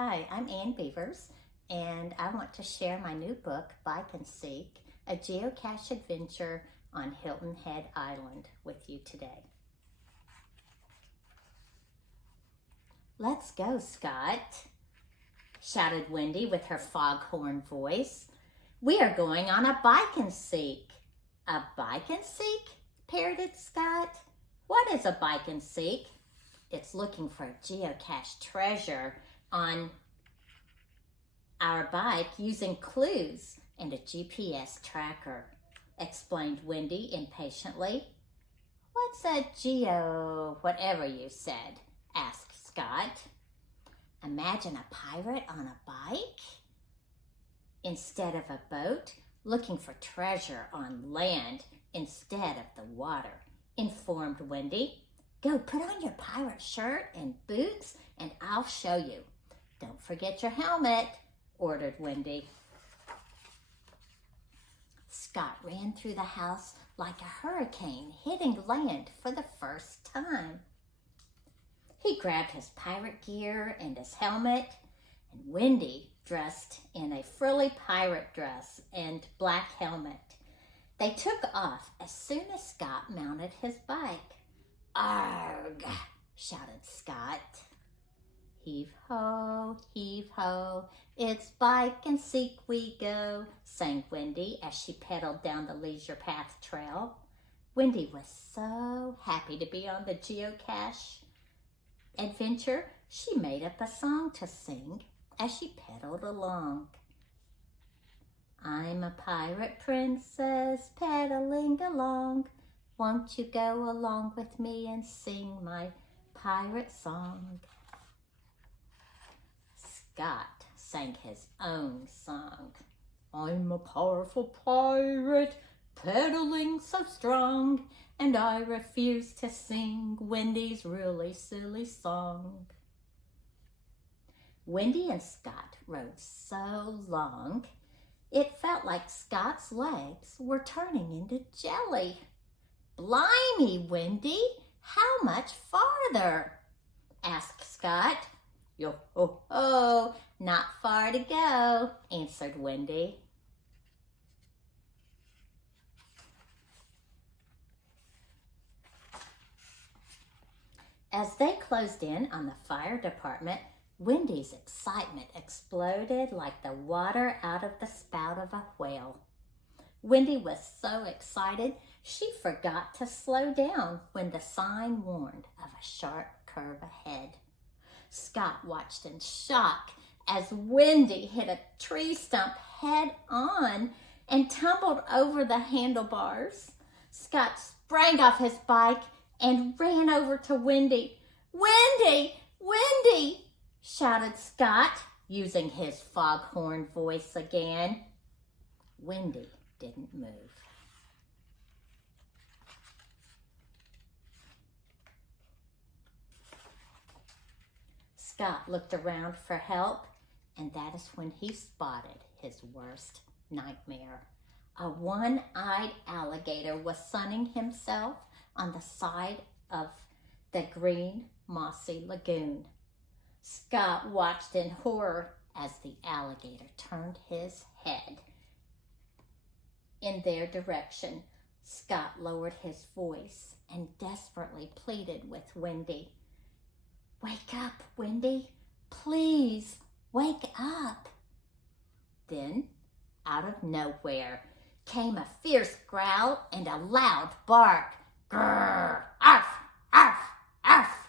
Hi, I'm Ann Beavers, and I want to share my new book, Bike and Seek, a Geocache Adventure on Hilton Head Island with you today. "Let's go, Scott," shouted Wendy with her foghorn voice. "We are going on a bike and seek." "A bike and seek?" parroted Scott. "What is a bike and seek?" "It's looking for a geocache treasure on our bike using clues and a GPS tracker," explained Wendy impatiently. "What's a whatever you said?" asked Scott. "Imagine a pirate on a bike instead of a boat, looking for treasure on land instead of the water," informed Wendy. "Go put on your pirate shirt and boots and I'll show you. Don't forget your helmet," ordered Wendy. Scott ran through the house like a hurricane hitting land for the first time. He grabbed his pirate gear and his helmet, and Wendy, dressed in a frilly pirate dress and black helmet. They took off as soon as Scott mounted his bike. "Arg!" shouted Scott. "Heave ho, it's bike and seek we go," sang Wendy as she pedaled down the Leisure Path trail. Wendy was so happy to be on the Geocache Adventure, she made up a song to sing as she pedaled along. "I'm a pirate princess pedaling along. Won't you go along with me and sing my pirate song?" Scott sang his own song. "I'm a powerful pirate, pedaling so strong, and I refuse to sing Wendy's really silly song." Wendy and Scott rode so long, it felt like Scott's legs were turning into jelly. "Blimey, Wendy, how much farther?" asked Scott. "Yo-ho-ho, not far to go," answered Wendy. As they closed in on the fire department, Wendy's excitement exploded like the water out of the spout of a whale. Wendy was so excited she forgot to slow down when the sign warned of a sharp curve ahead. Scott watched in shock as Wendy hit a tree stump head on and tumbled over the handlebars. Scott sprang off his bike and ran over to Wendy. "Wendy! Wendy!" shouted Scott, using his foghorn voice again. Wendy didn't move. Scott looked around for help, and that is when he spotted his worst nightmare. A one-eyed alligator was sunning himself on the side of the green, mossy lagoon. Scott watched in horror as the alligator turned his head in their direction. Scott lowered his voice and desperately pleaded with Wendy. "Wake up, Wendy. Please, wake up." Then, out of nowhere, came a fierce growl and a loud bark. "Grrr! Arf! Arf! Arf!"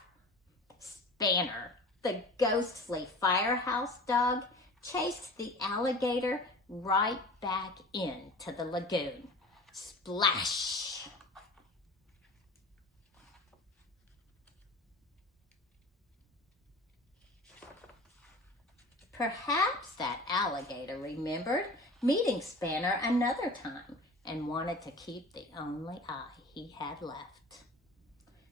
Spanner, the ghostly firehouse dog, chased the alligator right back into the lagoon. Splash! Perhaps that alligator remembered meeting Spanner another time and wanted to keep the only eye he had left.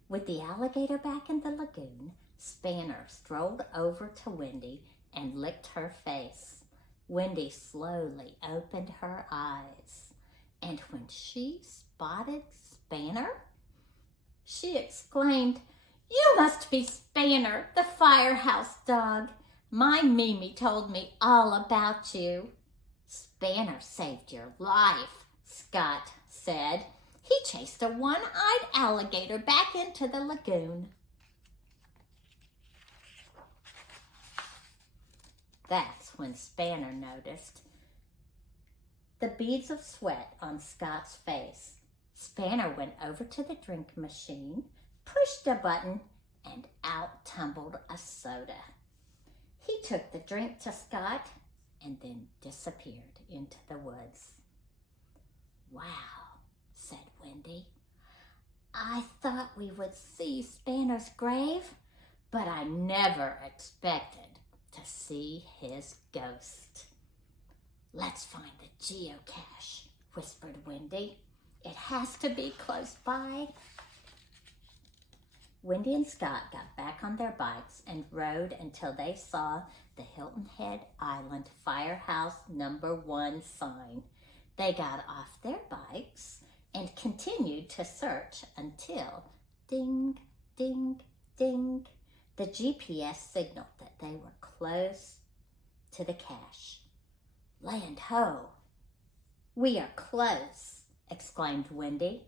With the alligator back in the lagoon, Spanner strolled over to Wendy and licked her face. Wendy slowly opened her eyes, and when she spotted Spanner, she exclaimed, "You must be Spanner, the firehouse dog. My Mimi told me all about you. Spanner saved your life, Scott said. He chased a one-eyed alligator back into the lagoon. That's when Spanner noticed the beads of sweat on Scott's face. Spanner went over to the drink machine, pushed a button, and out tumbled a soda. He took the drink to Scott and then disappeared into the woods. Wow, said Wendy. I thought we would see Spanner's grave, but I never expected to see his ghost. Let's find the geocache, whispered Wendy. It has to be close by. Wendy and Scott got back on their bikes and rode until they saw the Hilton Head Island Firehouse #1 sign. They got off their bikes and continued to search until ding, ding, ding. The GPS signaled that they were close to the cache. Land ho! We are close, exclaimed Wendy.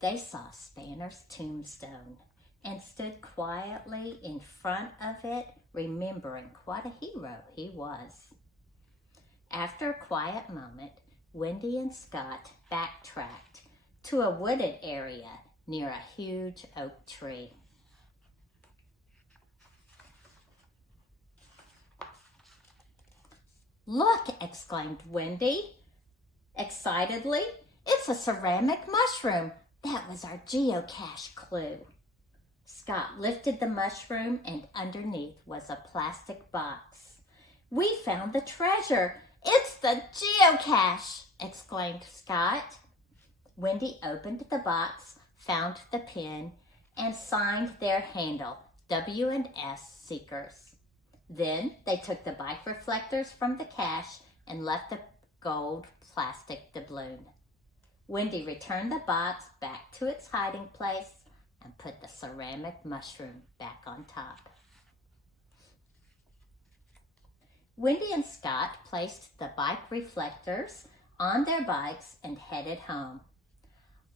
They saw Spanner's tombstone and stood quietly in front of it, remembering what a hero he was. After a quiet moment, Wendy and Scott backtracked to a wooded area near a huge oak tree. Look, exclaimed Wendy excitedly. It's a ceramic mushroom. That was our geocache clue. Scott lifted the mushroom and underneath was a plastic box. We found the treasure. It's the geocache, exclaimed Scott. Wendy opened the box, found the pin, and signed their handle, W&S Seekers. Then they took the bike reflectors from the cache and left the gold plastic doubloon. Wendy returned the box back to its hiding place and put the ceramic mushroom back on top. Wendy and Scott placed the bike reflectors on their bikes and headed home.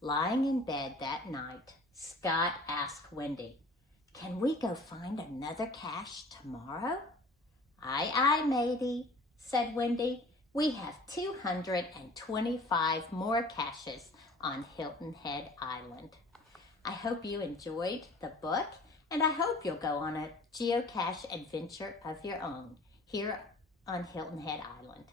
Lying in bed that night, Scott asked Wendy, "Can we go find another cache tomorrow?" "Aye, aye, matey," said Wendy. "We have 225 more caches on Hilton Head Island." I hope you enjoyed the book, and I hope you'll go on a geocache adventure of your own here on Hilton Head Island.